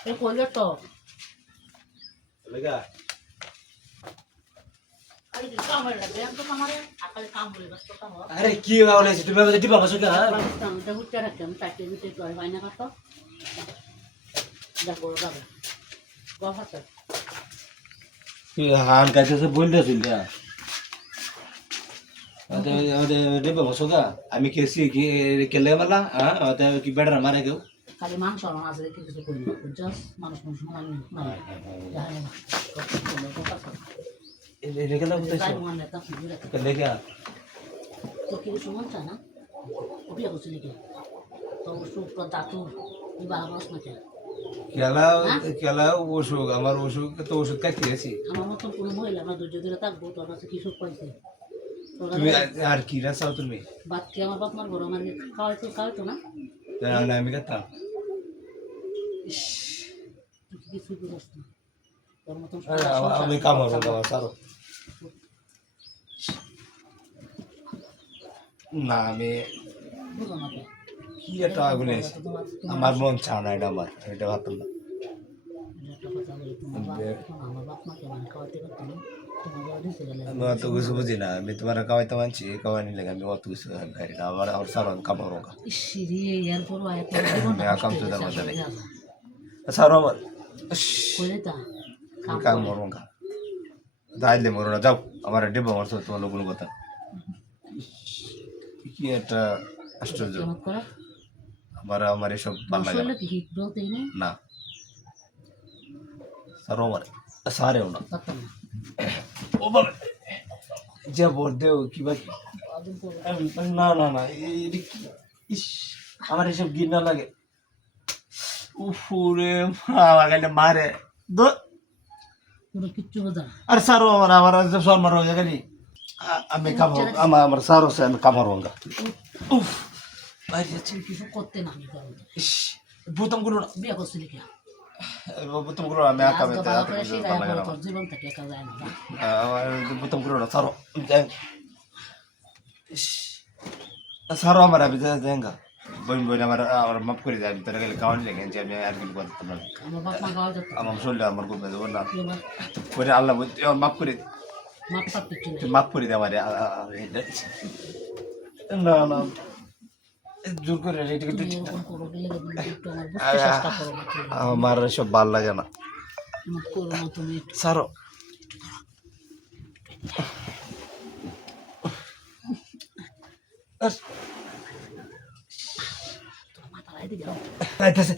এই কইলে তো লেগা আরে কাম হয়ে গেছে আমি তো আমারে আকালে কাম হয়ে গেছে তো কাম আরে কি হইছে তুমি আমাকে দিবা বসো কা আমি তো হুট করে রাখলাম তাকে দিতে তো আর বাইনা কাটো দেখো বাবা বাবা তো কি হান কাছে বলতে ছিল अरे अरे डिब्बा बसो का আমি কেসি কি কেলে মালা হ্যাঁ ওটা কি বেড়া মারে কেউ খালি মাংস আর মাছ রেখে কিছু করি না জাস্ট মানুষ মানুষ মানে না জানে না রেখে দাও তো তাই মানে তা কি রে কেলে क्या তো কি সুমন চা না ও বিয়ে করছিলি কি তো সুপ তো দাতু এই বালা মাছ না কে কেলা কেলা ওষুধ আমার ওষুধ তো ওষুধ খাইতে গেছি আমার মতন কোনো মহিলা না ধৈর্য ধরে থাকবো তোর কাছে কি সুখ পাইছে তুমি আর কি রাসাও তুমি বাদ কি আমার বাপ মার বড় আমার খাওয়াইতো না না আমি কথা তুই কিছু বুঝাস না তোর মতন আমি কামড় দাও সারো না আমি বুঝো না তো কি একটা আগুনে আমার মন চাও না এটা আমার এটা ভাবতাম না একটা কথা বলি আমার বাপ মাকে মানে খাওয়াইতে পারতো না তোমার বাবা দিতে গেলে আমি অত কিছু বুঝি না আমি তোমার কামাইতে মানছি কামাইনি লাগে আমি অত কিছু খাই না আমার আর সারো আমি কামড় হোক সিঁড়ি এর পর আয় কাম তো দাম আছে সারো আমার কইলে তা কামড় হোক দাইলে মরো না যাও আমার ডিব্বা মারছো তোমার লোকগুলো কথা কি একটা আশ্চর্য আমার আমার এসব ভালো লাগে আসলে কি হিট বলতেই নেই না সারো আমার সারেও না পারতাম না ও বাবা যা বলতে কি ভাই না না না ইস আমার এসব ঘৃণা লাগে উফুরে আমাকে মারে পুরো কিচ্ছু বোঝা আরে সারো আমার আমার শর্মার হয়ে গেলি আমি কামড় আমার সারো সে আমি কামড় হঙ্গা উফ ভাই যাচ্ছি কিছু করতে না আমি পারবো ইস ভূতম গুলো বিয়ে করছিলি কি ভূতম গুলো আমি একা বেতে তোর জীবন থেকে একা যায় না আমার ভূতম গুলো সারো ইস সারো আমার আমি যাঙ্গা বইন বইন আমার আমার মাফ করে দেয় আমি তোরা গেলে কাউন লেগে যে আমি আর কিছু করতে পারলাম আমার বাপ মা গাওয়া যেত আমার শরীরে আমার খুব বেদে বললাম বলে আল্লাহ মাফ করে মাপ পাপ কিছু নেই মাফ করে দে আমার না না জোর করে রেডি করে এরকম করো গেলে একটু আমার বুঝতে চেষ্টা করো আমার সব ভাল লাগে না করো না তুমি সারো মাথা লাই দিও আইতাছে